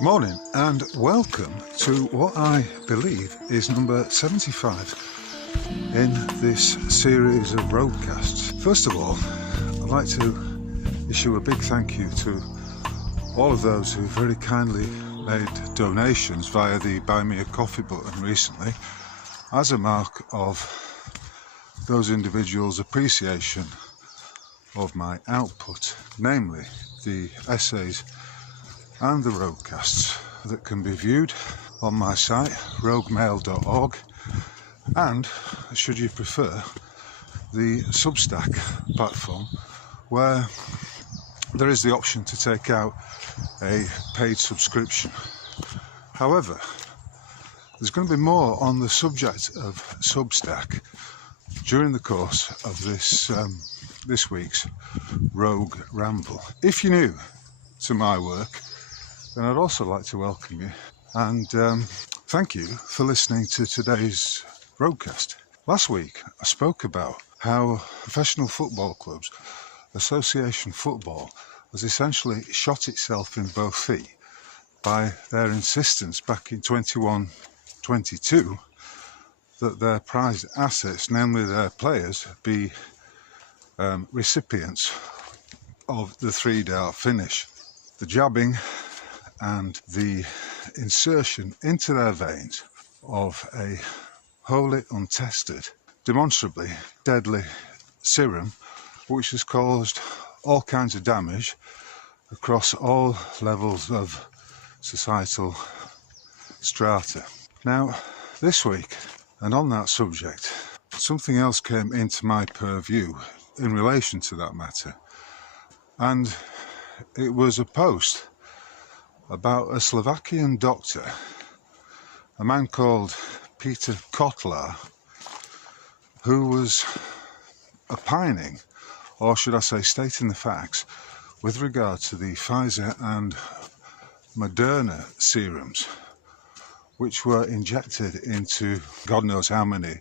Good morning and welcome to what I believe is number 75 in this series of broadcasts. First of all, I'd like to issue a big thank you to all of those who very kindly made donations via the Buy Me a Coffee button recently as a mark of those individuals' appreciation of my output, namely the essays and the roadcasts that can be viewed on my site roguemail.org, and should you prefer, the Substack platform, where there is the option to take out a paid subscription. However, there's going to be more on the subject of Substack during the course of this week's Rogue Ramble. If you're new to my work, then I'd also like to welcome you and thank you for listening to today's broadcast. Last week I spoke about how professional football clubs, association football, has essentially shot itself in both feet by their insistence back in 21-22 that their prized assets, namely their players, be recipients of the 3-dart finish. The jabbing and the insertion into their veins of a wholly untested, demonstrably deadly serum, which has caused all kinds of damage across all levels of societal strata. Now, this week, and on that subject, something else came into my purview in relation to that matter, and it was a post about a Slovakian doctor, a man called Peter Kotlar, who was opining, or should I say stating the facts, with regard to the Pfizer and Moderna serums, which were injected into God knows how many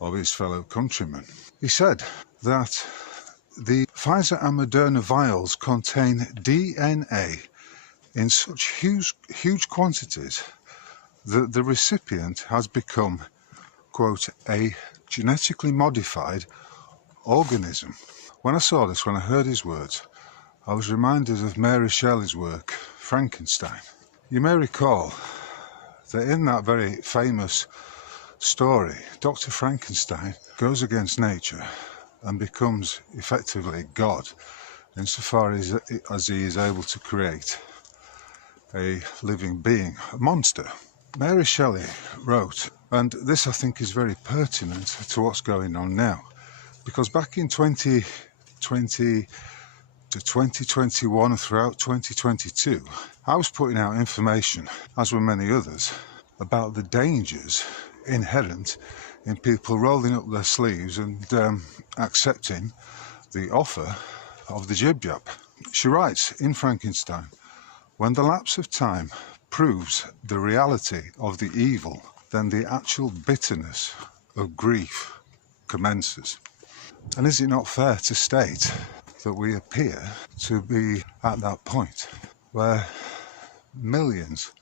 of his fellow countrymen. He said that the Pfizer and Moderna vials contain DNA in such huge quantities that the recipient has become, quote, a genetically modified organism. When I saw this, when I heard his words, I was reminded of Mary Shelley's work, Frankenstein. You may recall that in that very famous story, Dr. Frankenstein goes against nature and becomes effectively God, insofar as he is able to create a living being, a monster. Mary Shelley wrote, and this I think is very pertinent to what's going on now, because back in 2020 to 2021 and throughout 2022, I was putting out information, as were many others, about the dangers inherent in people rolling up their sleeves and accepting the offer of the jib-jab. She writes in Frankenstein, when the lapse of time proves the reality of the evil, then the actual bitterness of grief commences. And is it not fair to state that we appear to be at that point where millions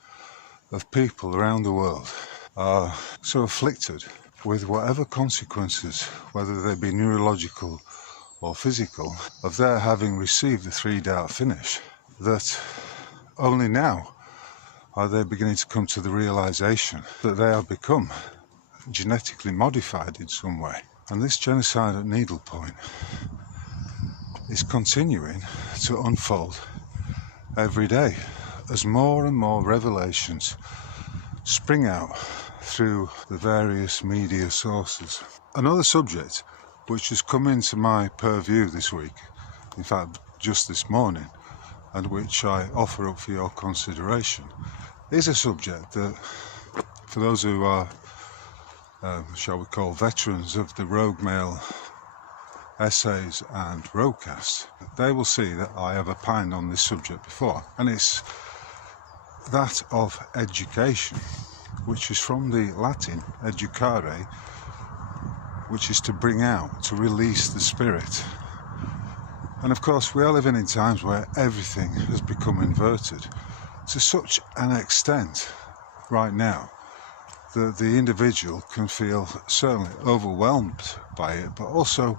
of people around the world are so afflicted with whatever consequences, whether they be neurological or physical, of their having received the 3-dart finish, that only now are they beginning to come to the realization that they have become genetically modified in some way. And this genocide at needlepoint is continuing to unfold every day as more and more revelations spring out through the various media sources. Another subject which has come into my purview this week, in fact just this morning, and which I offer up for your consideration, is a subject that, for those who are, shall we call, veterans of the Rogue Mail essays and roadcasts, they will see that I have opined on this subject before, and it's that of education, which is from the Latin educare, which is to bring out, to release the spirit. And of course we are living in times where everything has become inverted, to such an extent right now that the individual can feel certainly overwhelmed by it, but also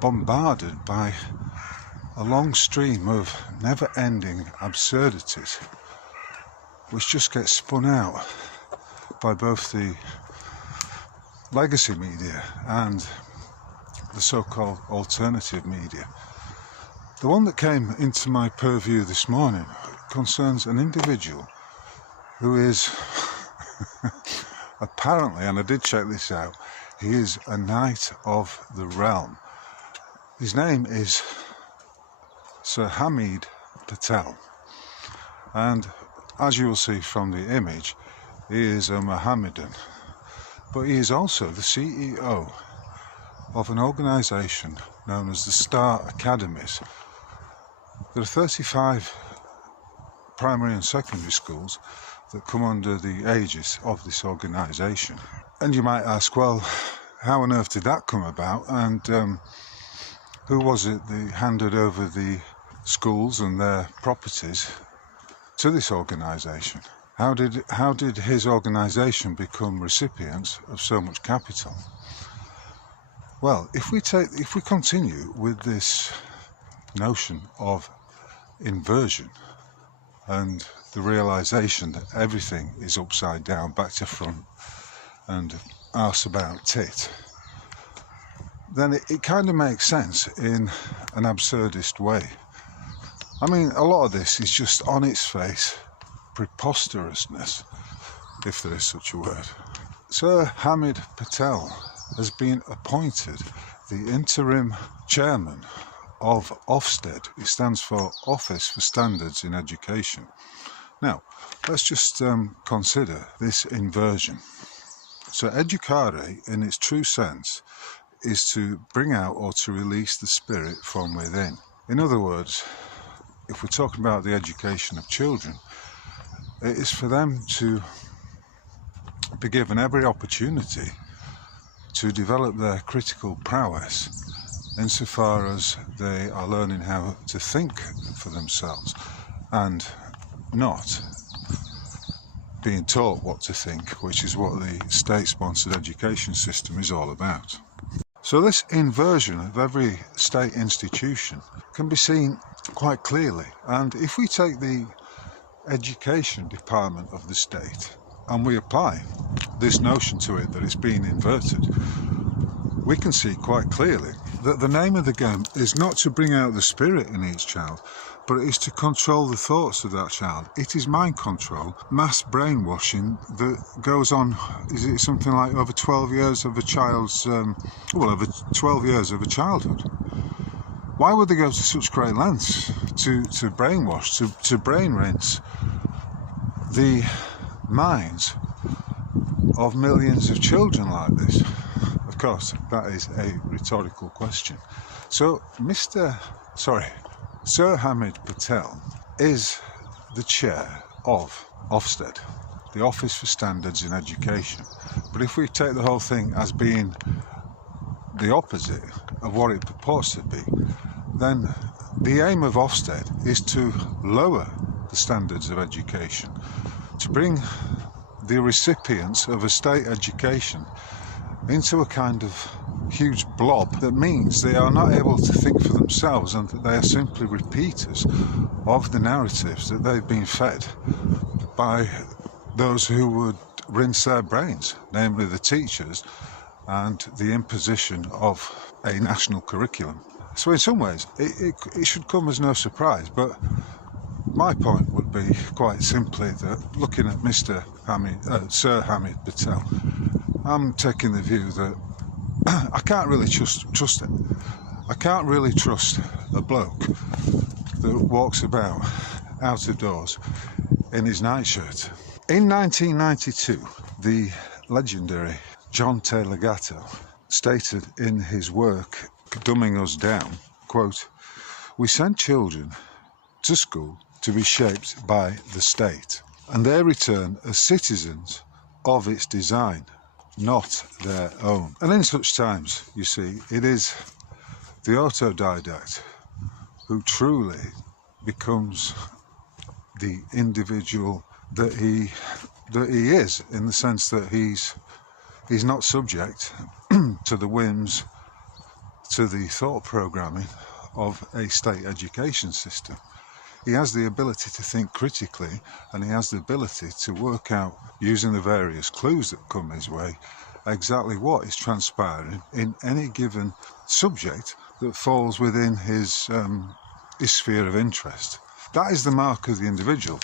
bombarded by a long stream of never-ending absurdities which just gets spun out by both the legacy media and the so-called alternative media. The one that came into my purview this morning concerns an individual who is apparently, and I did check this out, he is a knight of the realm. His name is Sir Hamid Patel, and as you will see from the image, he is a Mohammedan, but he is also the CEO of an organisation known as the Star Academies. There are 35 primary and secondary schools that come under the aegis of this organisation. And you might ask, well, how on earth did that come about, and who was it that handed over the schools and their properties to this organisation? How did his organisation become recipients of so much capital? Well, if we continue with this notion of inversion and the realisation that everything is upside down, back to front, and arse about tit, then it kind of makes sense in an absurdist way. I mean, a lot of this is just on its face preposterousness, if there is such a word. Sir Hamid Patel has been appointed the interim chairman of Ofsted. It stands for Office for Standards in Education. Now, let's just consider this inversion. So educare, in its true sense, is to bring out or to release the spirit from within. In other words, if we're talking about the education of children, it is for them to be given every opportunity to develop their critical prowess insofar as they are learning how to think for themselves and not being taught what to think, which is what the state-sponsored education system is all about. So this inversion of every state institution can be seen quite clearly, and if we take the education department of the state and we apply this notion to it that it's being inverted, we can see quite clearly that the name of the game is not to bring out the spirit in each child, but it is to control the thoughts of that child. It is mind control, mass brainwashing that goes on, is it something like over 12 years of a child's, over 12 years of a childhood. Why would they go to such great lengths to brainwash, to brain rinse the minds of millions of children like this? Of course, that is a rhetorical question. So, Sir Hamid Patel is the chair of Ofsted, the Office for Standards in Education. But if we take the whole thing as being the opposite of what it purports to be, then the aim of Ofsted is to lower the standards of education, to bring the recipients of a state education into a kind of huge blob that means they are not able to think for themselves and that they are simply repeaters of the narratives that they've been fed by those who would rinse their brains, namely the teachers and the imposition of a national curriculum. So in some ways it should come as no surprise, but my point would be quite simply that looking at Sir Hamid Patel, I'm taking the view that I can't really trust it. I can't really trust a bloke that walks about out of doors in his nightshirt. In 1992, the legendary John Taylor Gatto stated in his work Dumbing Us Down, quote, "We send children to school to be shaped by the state, and they return as citizens of its design, not their own." And in such times, you see, it is the autodidact who truly becomes the individual that he is, in the sense that he's not subject to the whims, to the thought programming of a state education system. He has the ability to think critically, and he has the ability to work out, using the various clues that come his way, exactly what is transpiring in any given subject that falls within his sphere of interest. That is the mark of the individual.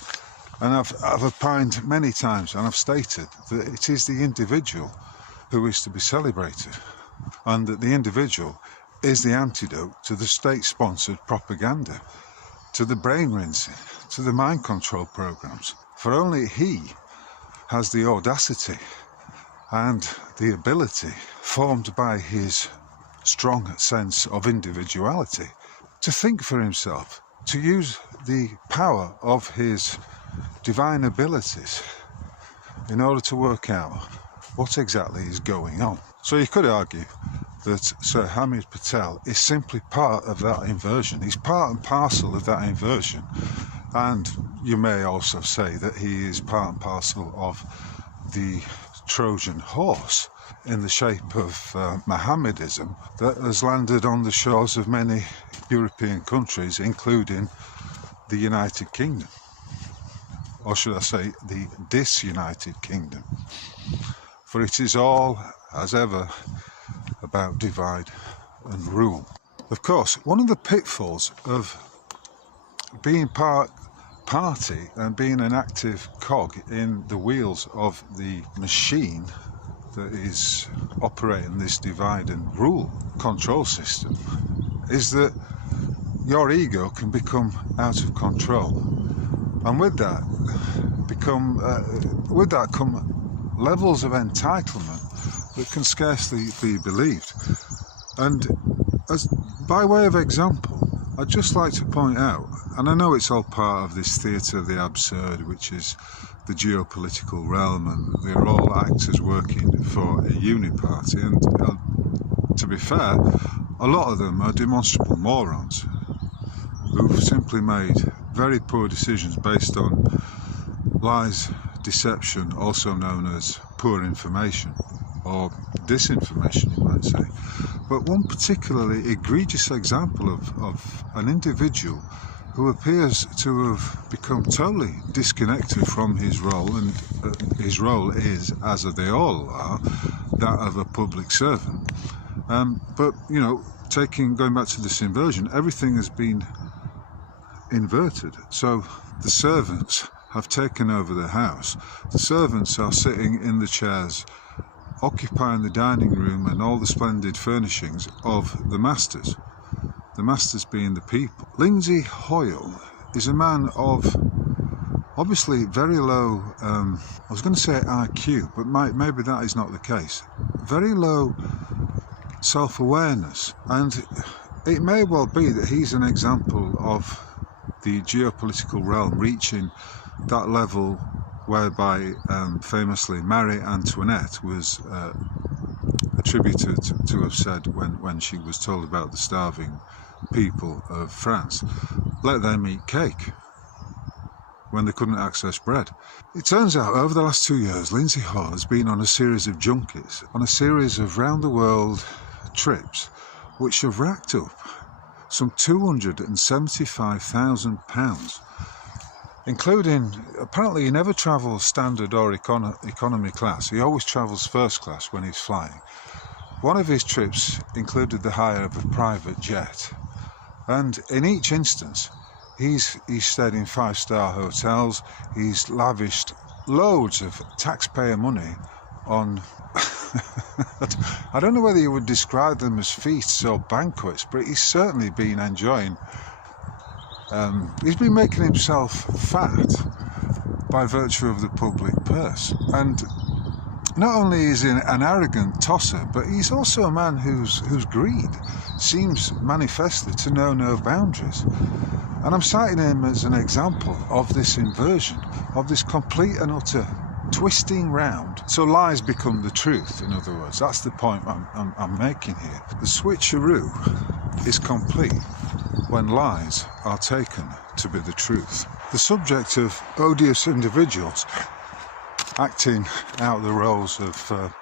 And I've opined many times, and I've stated that it is the individual who is to be celebrated, and that the individual is the antidote to the state-sponsored propaganda, to the brain rinsing, to the mind control programs. For only he has the audacity and the ability, formed by his strong sense of individuality, to think for himself, to use the power of his divine abilities in order to work out what exactly is going on. So you could argue that Sir Hamid Patel is simply part of that inversion. He's part and parcel of that inversion. And you may also say that he is part and parcel of the Trojan horse in the shape of Mohammedism that has landed on the shores of many European countries, including the United Kingdom. Or should I say, the disunited kingdom. For it is all, as ever, about divide and rule. Of course, one of the pitfalls of being party and being an active cog in the wheels of the machine that is operating this divide and rule control system is that your ego can become out of control, and with that come levels of entitlement that can scarcely be believed. And as by way of example, I'd just like to point out, and I know it's all part of this theatre of the absurd, which is the geopolitical realm, and they're all actors working for a uniparty, and to be fair, a lot of them are demonstrable morons who've simply made very poor decisions based on lies, deception, also known as poor information, or disinformation, you might say. But one particularly egregious example of an individual who appears to have become totally disconnected from his role, and his role is, as they all are, that of a public servant. But, you know, going back to this inversion, everything has been inverted. So the servants have taken over the house. The servants are sitting in the chairs, occupying the dining room and all the splendid furnishings of the masters. The masters being the people. Lindsay Hoyle is a man of obviously very low, I was going to say IQ, but maybe that is not the case. Very low self-awareness, and it may well be that he's an example of the geopolitical realm reaching that level whereby famously Marie Antoinette was attributed to have said when she was told about the starving people of France, let them eat cake, when they couldn't access bread. It turns out over the last 2 years, Lindsay Hoyle has been on a series of junkets, on a series of round-the-world trips, which have racked up some £275,000, including, apparently he never travels standard or economy class. He always travels first class when he's flying. One of his trips included the hire of a private jet, and in each instance he's stayed in 5-star hotels. He's lavished loads of taxpayer money on I don't know whether you would describe them as feasts or banquets, but he's certainly been enjoying, he's been making himself fat by virtue of the public purse. And not only is he an arrogant tosser, but he's also a man whose greed seems manifestly to know no boundaries. And I'm citing him as an example of this inversion, of this complete and utter twisting round. So lies become the truth, in other words. That's the point I'm making here. The switcheroo is complete. when lies are taken to be the truth. The subject of odious individuals acting out the roles of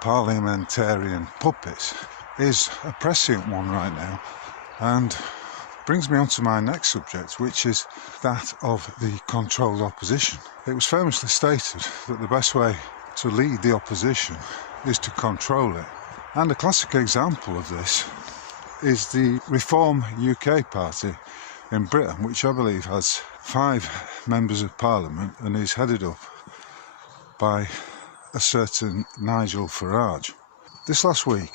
parliamentarian puppets is a prescient one right now, and brings me on to my next subject, which is that of the controlled opposition. It was famously stated that the best way to lead the opposition is to control it. And a classic example of this is the Reform UK party in Britain, which I believe has 5 members of parliament and is headed up by a certain Nigel Farage. This last week,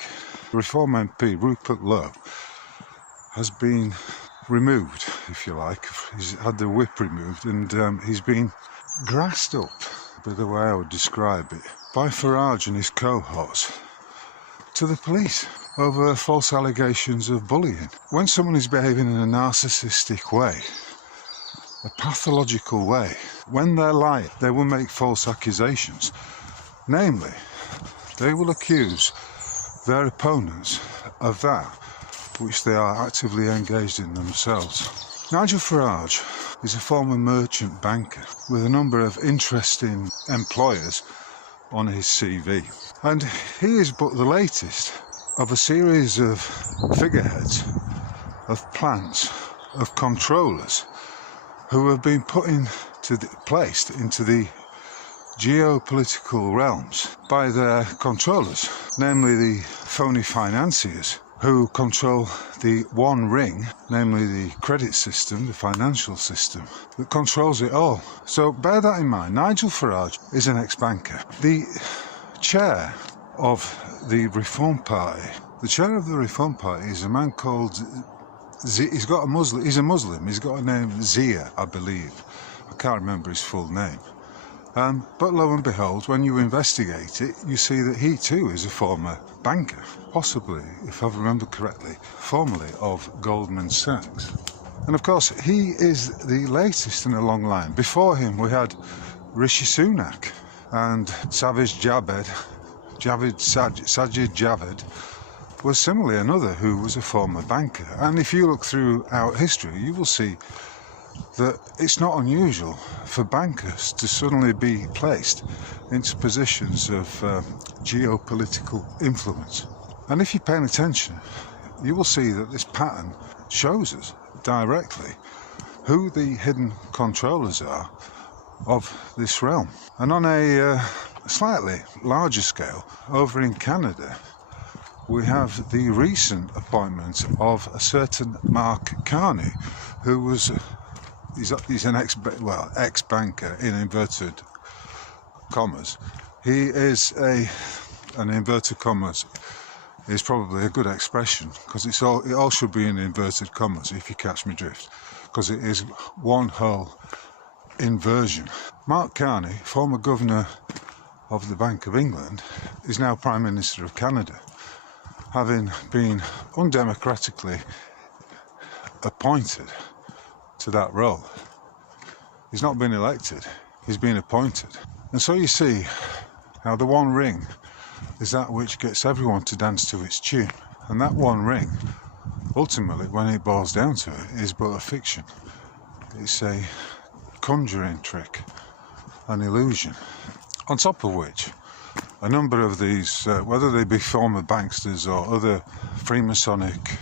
Reform MP Rupert Lowe has been removed, if you like. He's had the whip removed, and he's been grassed up, by the way I would describe it, by Farage and his cohorts to the police over false allegations of bullying. When someone is behaving in a narcissistic way, a pathological way, when they're lying, they will make false accusations. Namely, they will accuse their opponents of that which they are actively engaged in themselves. Nigel Farage is a former merchant banker with a number of interesting employers on his CV. And he is but the latest of a series of figureheads, of plants, of controllers who have been placed into the geopolitical realms by their controllers, namely the phony financiers who control the one ring, namely the credit system, the financial system, that controls it all. So bear that in mind. Nigel Farage is an ex-banker. The chair of the Reform Party, is a man called he's a Muslim, he's got a name Zia, I believe. I can't remember his full name. But lo and behold, when you investigate it, you see that he too is a former banker, possibly, if I remember correctly, formerly of Goldman Sachs. And of course, he is the latest in a long line. Before him, we had Rishi Sunak and Sajid Javid was similarly another who was a former banker. And if you look throughout history, you will see that it's not unusual for bankers to suddenly be placed into positions of geopolitical influence. And if you're paying attention, you will see that this pattern shows us directly who the hidden controllers are of this realm. And on a slightly larger scale, over in Canada, we have the recent appointment of a certain Mark Carney, who was he's an ex-banker in inverted commas. He is an inverted commas is probably a good expression, because it all should be in inverted commas, if you catch my drift, because it is one whole inversion. Mark Carney, former governor of the Bank of England, is now Prime Minister of Canada, having been undemocratically appointed to that role. He's not been elected, he's been appointed. And so you see how the one ring is that which gets everyone to dance to its tune. And that one ring, ultimately, when it boils down to it, is but a fiction. It's a conjuring trick, an illusion. On top of which, a number of these, whether they be former banksters or other Freemasonic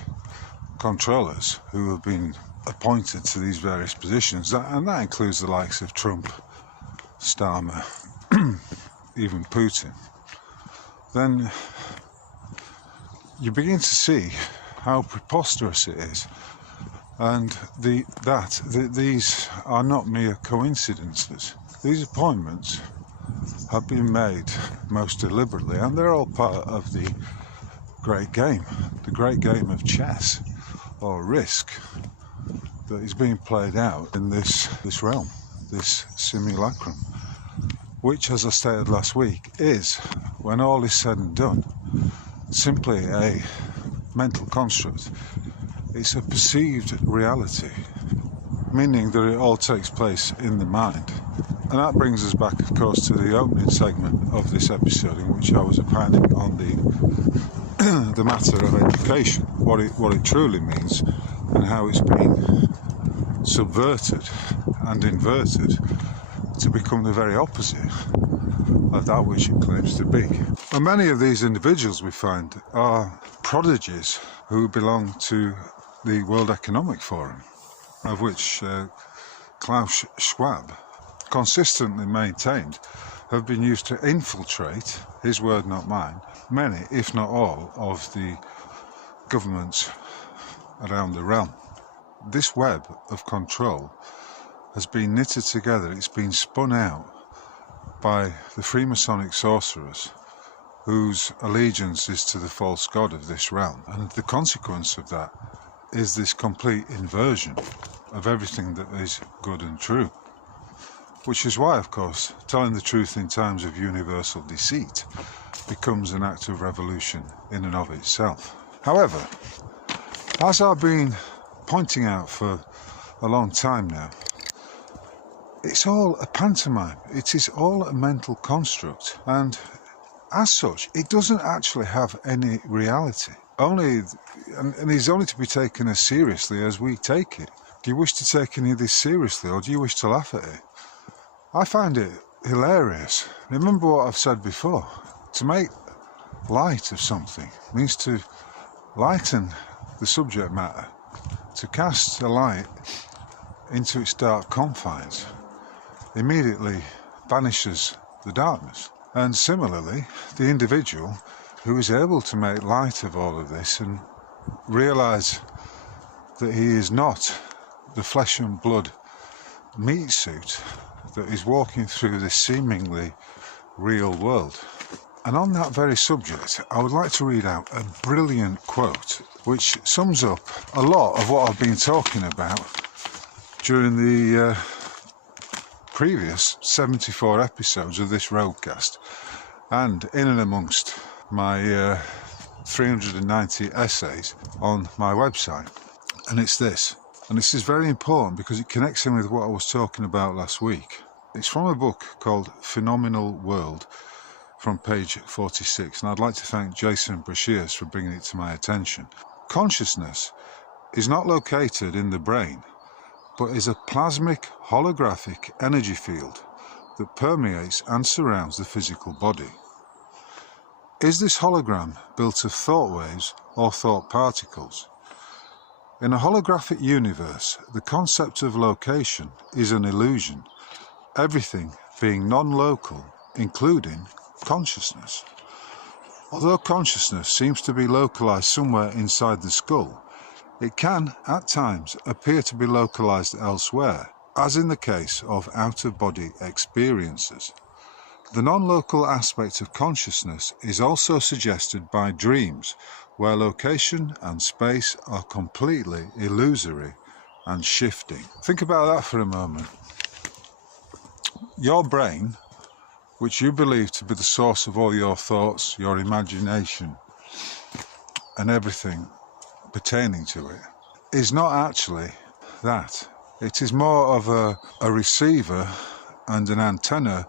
controllers who have been appointed to these various positions, and that includes the likes of Trump, Starmer, even Putin, then you begin to see how preposterous it is, and these are not mere coincidences. These appointments have been made most deliberately, and they're all part of the great game of chess or risk that is being played out in this realm, this simulacrum, which, as I stated last week, is, when all is said and done, simply a mental construct. It's a perceived reality, meaning that it all takes place in the mind. And that brings us back, of course, to the opening segment of this episode, in which I was opining on the matter of education, what it truly means, and how it's been subverted and inverted to become the very opposite of that which it claims to be. And many of these individuals we find are prodigies who belong to the World Economic Forum, of which Klaus Schwab consistently maintained have been used to infiltrate, his word not mine, many, if not all, of the governments around the realm. This web of control has been knitted together, it's been spun out by the Freemasonic sorcerers whose allegiance is to the false god of this realm. And the consequence of that is this complete inversion of everything that is good and true. Which is why, of course, telling the truth in times of universal deceit becomes an act of revolution in and of itself. However, as I've been pointing out for a long time now, it's all a pantomime. It is all a mental construct, and as such, it doesn't actually have any reality. And is only to be taken as seriously as we take it. Do you wish to take any of this seriously, or do you wish to laugh at it? I find it hilarious. Remember what I've said before. To make light of something means to lighten the subject matter, to cast a light into its dark confines, immediately banishes the darkness. And similarly, the individual who is able to make light of all of this and realise that he is not the flesh and blood meat suit that is walking through this seemingly real world. And on that very subject, I would like to read out a brilliant quote which sums up a lot of what I've been talking about during the previous 74 episodes of this roadcast, and in and amongst my 390 essays on my website. And it's this, and this is very important because it connects in with what I was talking about last week. It's from a book called Phenomenal World, from page 46, and I'd like to thank Jason Brashears for bringing it to my attention. Consciousness is not located in the brain, but is a plasmic holographic energy field that permeates and surrounds the physical body. Is this hologram built of thought waves or thought particles? In a holographic universe, the concept of location is an illusion, everything being non-local, including consciousness. Although consciousness seems to be localized somewhere inside the skull, it can, at times, appear to be localized elsewhere, as in the case of out-of-body experiences. The non-local aspect of consciousness is also suggested by dreams, where location and space are completely illusory and shifting. Think about that for a moment. Your brain, which you believe to be the source of all your thoughts, your imagination, and everything pertaining to it, is not actually that. It is more of a receiver and an antenna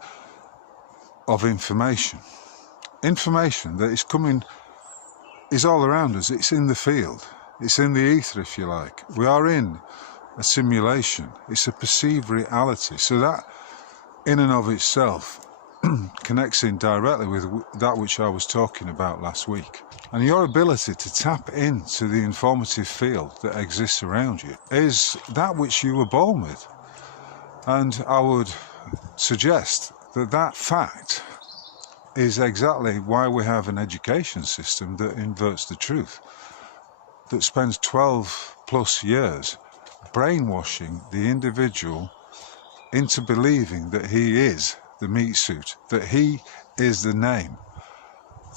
of information. Information that is coming is all around us. It's in the field. It's in the ether, if you like. We are in a simulation. It's a perceived reality. So that, in and of itself, connects in directly with that which I was talking about last week. And your ability to tap into the informative field that exists around you is that which you were born with. And I would suggest that that fact is exactly why we have an education system that inverts the truth, that spends 12 plus years brainwashing the individual into believing that he is the meat suit, that he is the name,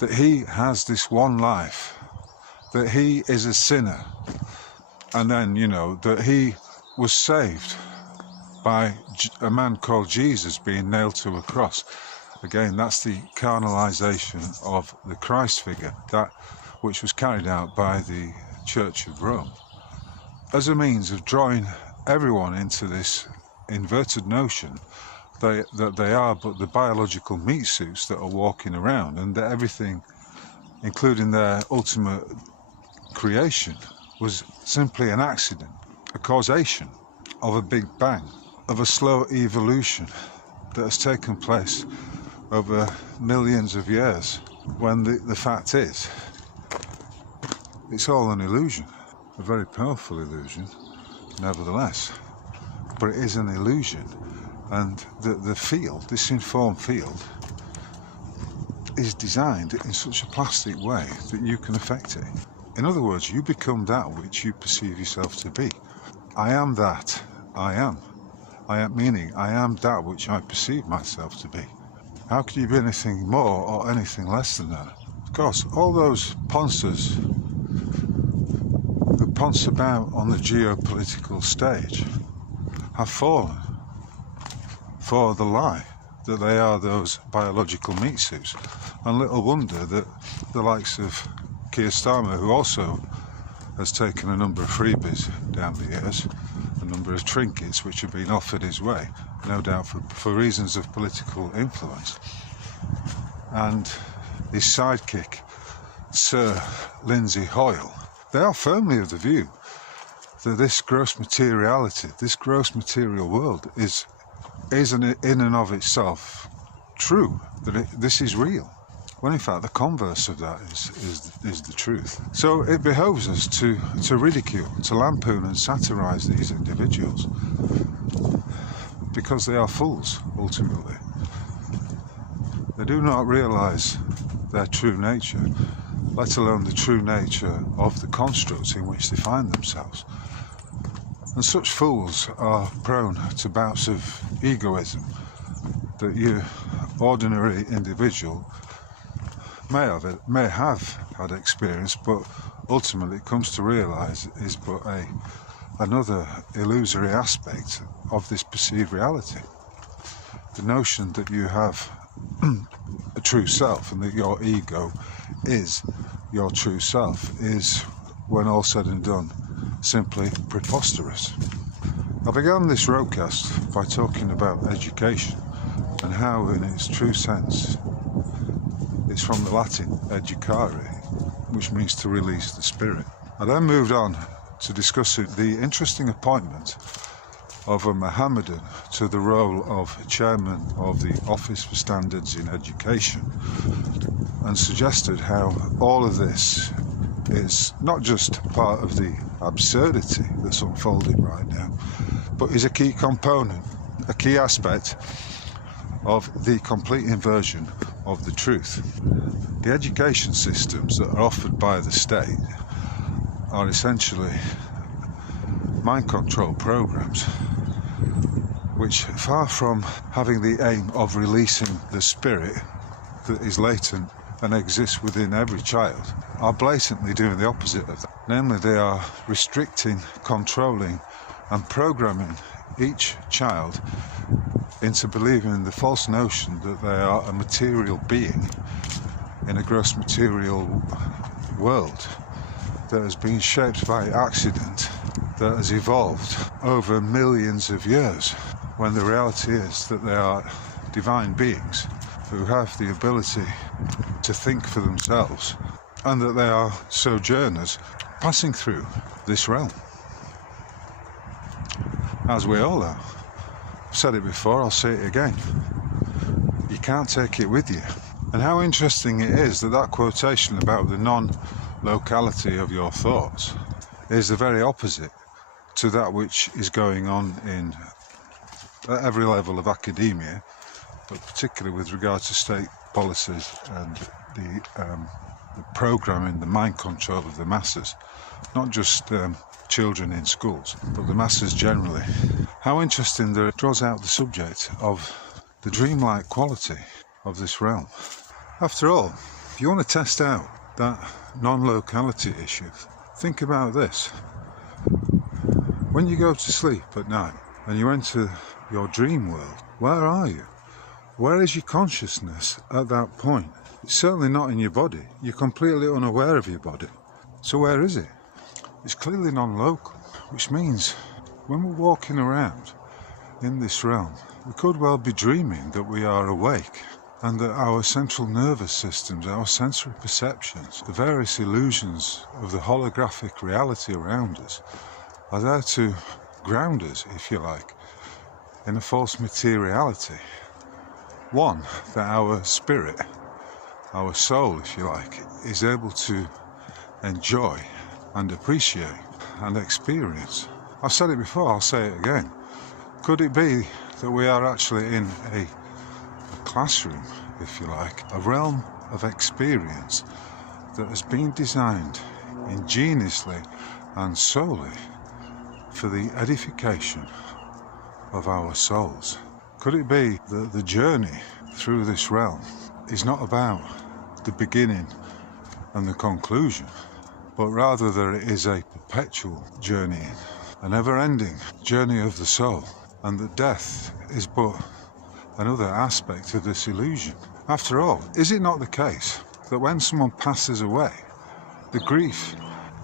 that he has this one life, that he is a sinner, and then, that he was saved by a man called Jesus being nailed to a cross. Again, that's the carnalization of the Christ figure, that which was carried out by the Church of Rome, as a means of drawing everyone into this inverted notion that they are but the biological meat suits that are walking around, and that everything, including their ultimate creation, was simply an accident, a causation of a big bang, of a slow evolution that has taken place over millions of years, when the fact is, it's all an illusion, a very powerful illusion, nevertheless. But it is an illusion, and the field, this informed field, is designed in such a plastic way that you can affect it. In other words, you become that which you perceive yourself to be. I am that I am. I am meaning I am that which I perceive myself to be. How can you be anything more or anything less than that? Of course, all those ponces who ponce about on the geopolitical stage have fallen for the lie that they are those biological meat suits. And little wonder that the likes of Keir Starmer, who also has taken a number of freebies down the years, a number of trinkets which have been offered his way, no doubt for reasons of political influence, and his sidekick, Sir Lindsay Hoyle, they are firmly of the view that this gross materiality, this gross material world is in and of itself true, that this is real, when in fact the converse of that is the truth. So it behoves us to ridicule, to lampoon and satirise these individuals, because they are fools, ultimately. They do not realise their true nature, let alone the true nature of the constructs in which they find themselves. And such fools are prone to bouts of egoism that your ordinary individual may have had experience, but ultimately comes to realise is but another illusory aspect of this perceived reality. The notion that you have a true self and that your ego is your true self is, when all said and done, simply preposterous. I began this roadcast by talking about education and how, in its true sense, it's from the Latin educare, which means to release the spirit. I then moved on to discuss the interesting appointment of a Mohammedan to the role of chairman of the Office for Standards in Education, and suggested how all of this is not just part of the absurdity that's unfolding right now, but is a key component, a key aspect of the complete inversion of the truth. The education systems that are offered by the state are essentially mind control programs, which, far from having the aim of releasing the spirit that is latent and exists within every child, are blatantly doing the opposite of that. Namely, they are restricting, controlling and programming each child into believing the false notion that they are a material being in a gross material world that has been shaped by accident, that has evolved over millions of years, when the reality is that they are divine beings who have the ability to think for themselves, and that they are sojourners passing through this realm, as we all are. I've said it before, I'll say it again. You can't take it with you. And how interesting it is that that quotation about the non-locality of your thoughts is the very opposite to that which is going on at every level of academia, but particularly with regard to state policies and the programming, the mind control of the masses, not just children in schools, but the masses generally. How interesting that it draws out the subject of the dreamlike quality of this realm. After all, if you want to test out that non-locality issue, think about this. When you go to sleep at night and you enter your dream world, where are you? Where is your consciousness at that point? It's certainly not in your body. You're completely unaware of your body. So where is it? It's clearly non-local, which means when we're walking around in this realm, we could well be dreaming that we are awake, and that our central nervous systems, our sensory perceptions, the various illusions of the holographic reality around us are there to ground us, if you like, in a false materiality. One, that our spirit, our soul, if you like, is able to enjoy and appreciate and experience. I've said it before, I'll say it again. Could it be that we are actually in a classroom, if you like, a realm of experience that has been designed ingeniously and solely for the edification of our souls? Could it be that the journey through this realm is not about the beginning and the conclusion, but rather that it is a perpetual journey, a never-ending journey of the soul, and that death is but another aspect of this illusion? After all, is it not the case that when someone passes away, the grief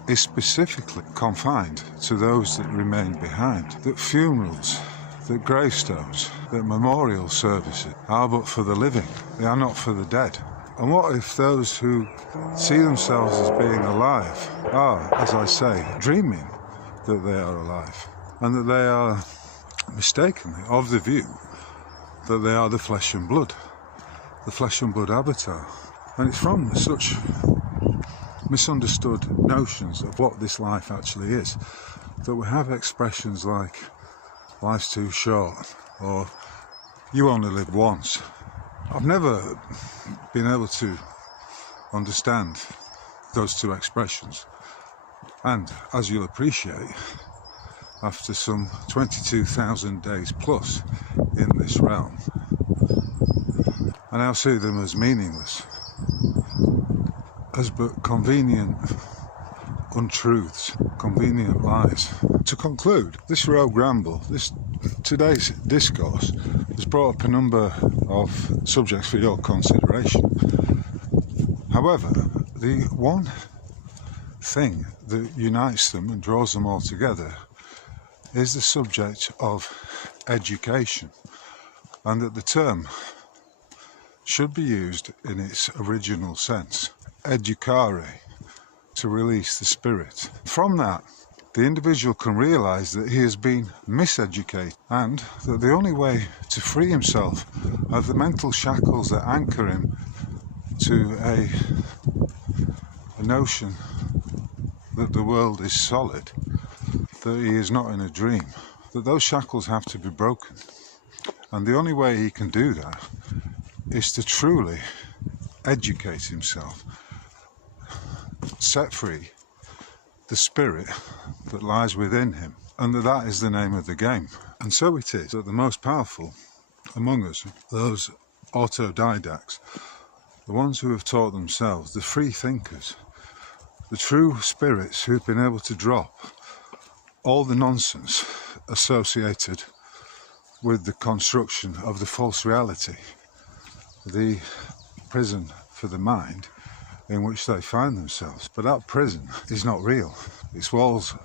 is specifically confined to those that remain behind? That funerals, that gravestones, that memorial services are but for the living, they are not for the dead? And what if those who see themselves as being alive are, as I say, dreaming that they are alive, and that they are mistakenly of the view that they are the flesh and blood avatar? And it's from such misunderstood notions of what this life actually is that we have expressions like life's too short, or you only live once. I've never been able to understand those two expressions, and as you'll appreciate, after some 22,000 days plus in this realm, I now see them as meaningless, as but convenient untruths, convenient lies. To conclude, this rogue ramble, today's discourse, has brought up a number of subjects for your consideration. However, the one thing that unites them and draws them all together is the subject of education, and that the term should be used in its original sense, educare, to release the spirit. From that, the individual can realise that he has been miseducated, and that the only way to free himself of the mental shackles that anchor him to a notion that the world is solid, that he is not in a dream, that those shackles have to be broken. And the only way he can do that is to truly educate himself, set free the spirit that lies within him, and that is the name of the game. And so it is that the most powerful among us, those autodidacts, the ones who have taught themselves, the free thinkers, the true spirits who've been able to drop all the nonsense associated with the construction of the false reality, the prison for the mind in which they find themselves. But that prison is not real. Its walls,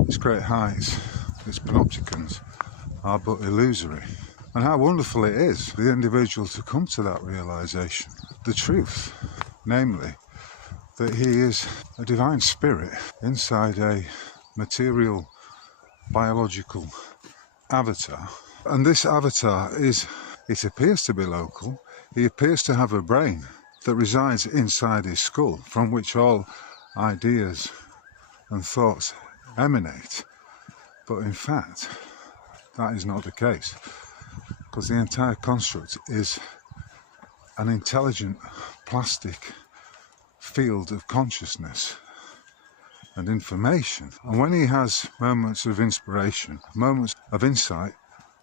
its great heights, its panopticons are but illusory. And how wonderful it is for the individual to come to that realisation. The truth, namely, that he is a divine spirit inside a material, biological avatar. And this avatar it appears to be local. He appears to have a brain that resides inside his skull, from which all ideas and thoughts emanate. But in fact, that is not the case, because the entire construct is an intelligent plastic field of consciousness and information. And when he has moments of inspiration, moments of insight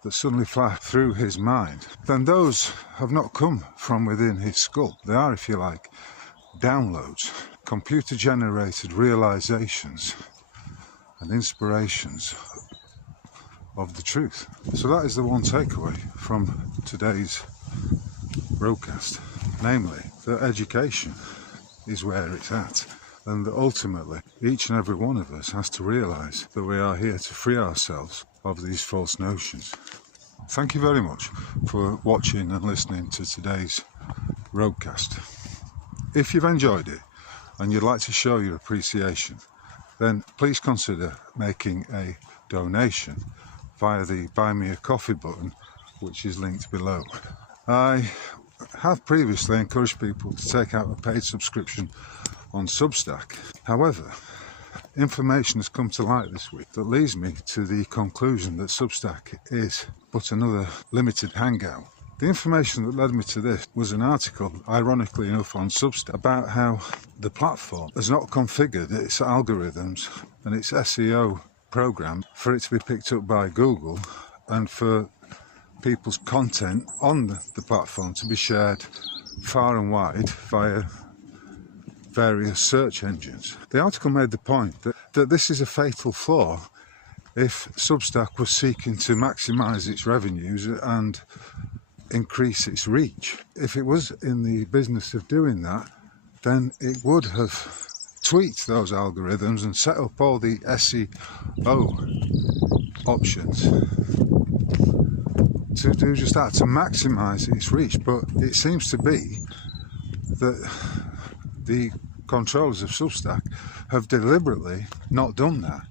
that suddenly flash through his mind, then those have not come from within his skull. They are, if you like, downloads, computer-generated realizations and inspirations of the truth. So that is the one takeaway from today's broadcast, namely that education is where it's at, and that ultimately each and every one of us has to realise that we are here to free ourselves of these false notions. Thank you very much for watching and listening to today's roadcast. If you've enjoyed it and you'd like to show your appreciation, then please consider making a donation via the Buy Me a Coffee button, which is linked below. I have previously encouraged people to take out a paid subscription on Substack. However, information has come to light this week that leads me to the conclusion that Substack is but another limited hangout. The information that led me to this was an article, ironically enough, on Substack about how the platform has not configured its algorithms and its SEO program for it to be picked up by Google and for people's content on the platform to be shared far and wide via various search engines. The article made the point that this is a fatal flaw if Substack was seeking to maximise its revenues and increase its reach. If it was in the business of doing that, then it would have tweaked those algorithms and set up all the SEO options to do just that, to maximise its reach. But it seems to be that the controllers of Substack have deliberately not done that.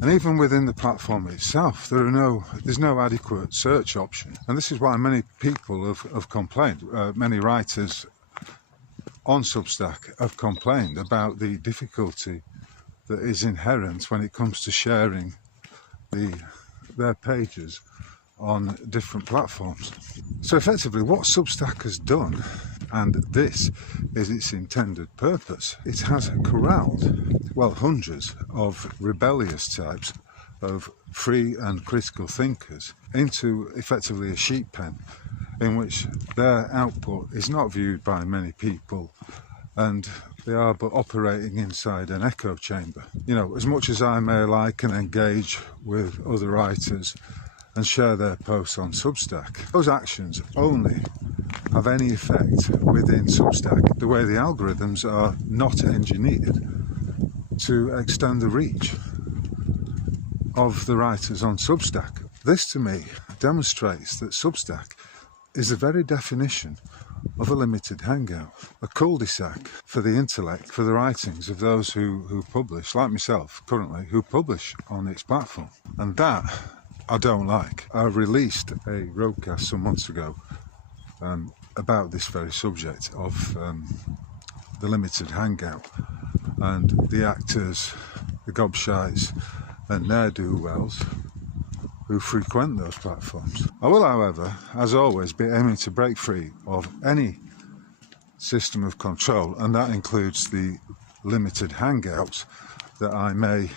And even within the platform itself, there's no adequate search option. And this is why many people have complained. Many writers on Substack have complained about the difficulty that is inherent when it comes to sharing their pages on different platforms. So effectively, what Substack has done, and this is its intended purpose, it has corralled, well, hundreds of rebellious types of free and critical thinkers into effectively a sheep pen in which their output is not viewed by many people, and they are but operating inside an echo chamber. You know, as much as I may like and engage with other writers and share their posts on Substack, those actions only have any effect within Substack the way the algorithms are not engineered to extend the reach of the writers on Substack. This to me demonstrates that Substack is the very definition of a limited hangout, a cul-de-sac for the intellect, for the writings of those who publish, like myself currently, who publish on its platform. And that I don't like. I released a roadcast some months ago about this very subject of the limited hangout and the actors, the gobshites and ne'er-do-wells who frequent those platforms. I will, however, as always, be aiming to break free of any system of control, and that includes the limited hangouts that I may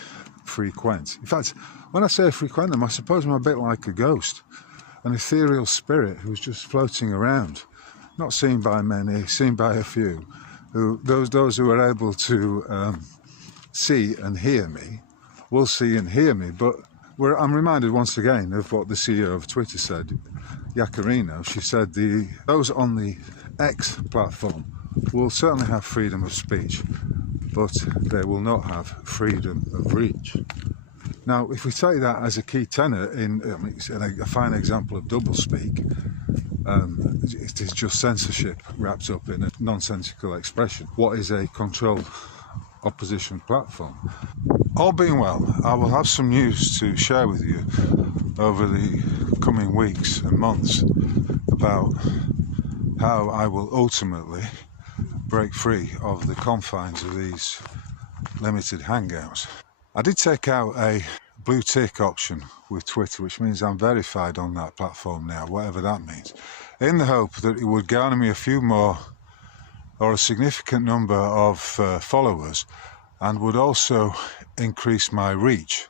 frequent. In fact, when I say frequent them, I suppose I'm a bit like a ghost, an ethereal spirit who's just floating around, not seen by many, seen by a few. Those who are able to see and hear me will see and hear me, but I'm reminded once again of what the CEO of Twitter said, Yacarino. She said those on the X platform will certainly have freedom of speech, but they will not have freedom of reach. Now, if we take that as a key tenet in a fine example of doublespeak, it is just censorship wrapped up in a nonsensical expression. What is a controlled opposition platform? All being well, I will have some news to share with you over the coming weeks and months about how I will ultimately break free of the confines of these limited hangouts. I did take out a blue tick option with Twitter, which means I'm verified on that platform now, whatever that means, in the hope that it would garner me a few more or a significant number of followers, and would also increase my reach,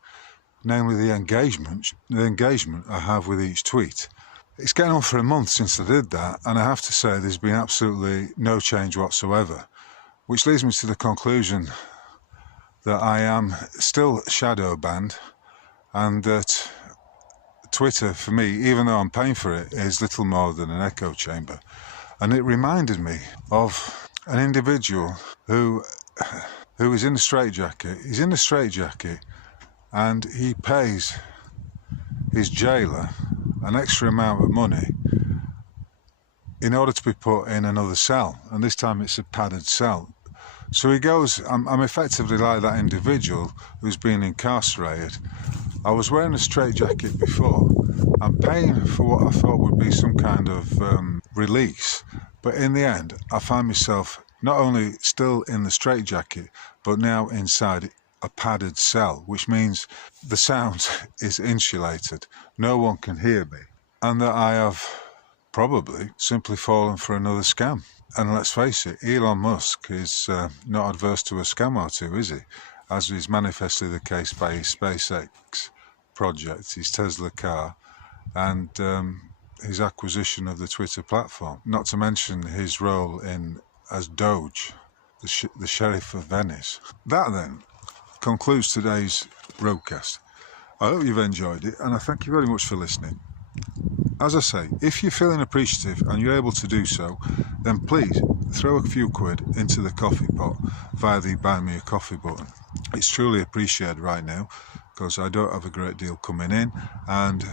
namely the engagement I have with each tweet. It's getting on for a month since I did that, and I have to say there's been absolutely no change whatsoever, which leads me to the conclusion that I am still shadow banned, and that Twitter, for me, even though I'm paying for it, is little more than an echo chamber. And it reminded me of an individual who is in a straitjacket. He's in a straitjacket, and he pays his jailer an extra amount of money in order to be put in another cell, and this time it's a padded cell. So he goes, I'm effectively like that individual who's been incarcerated. I was wearing a straitjacket before. I'm paying for what I thought would be some kind of release, but in the end I find myself not only still in the straitjacket, but now inside a padded cell, which means the sound is insulated. No one can hear me, and that I have probably simply fallen for another scam. And let's face it, Elon Musk is not adverse to a scam or two, is he? As is manifestly the case by his SpaceX project, his Tesla car, and his acquisition of the Twitter platform. Not to mention his role as Doge, the Sheriff of Venice. That then concludes today's broadcast. I hope you've enjoyed it, and I thank you very much for listening. As I say, if you're feeling appreciative and you're able to do so, then please throw a few quid into the coffee pot via the Buy Me a Coffee button. It's truly appreciated right now because I don't have a great deal coming in, and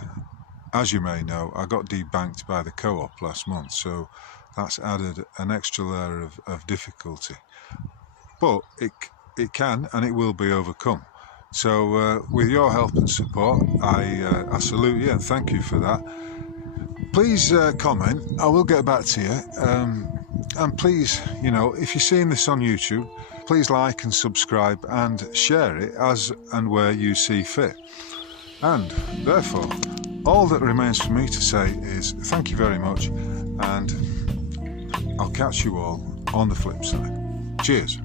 as you may know, I got debanked by the co-op last month, so that's added an extra layer of difficulty. But it can and it will be overcome. So with your help and support, I salute you and thank you for that. Please comment, I will get back to you, and please, if you're seeing this on YouTube, please like and subscribe and share it as and where you see fit. And therefore, all that remains for me to say is thank you very much, and I'll catch you all on the flip side. Cheers.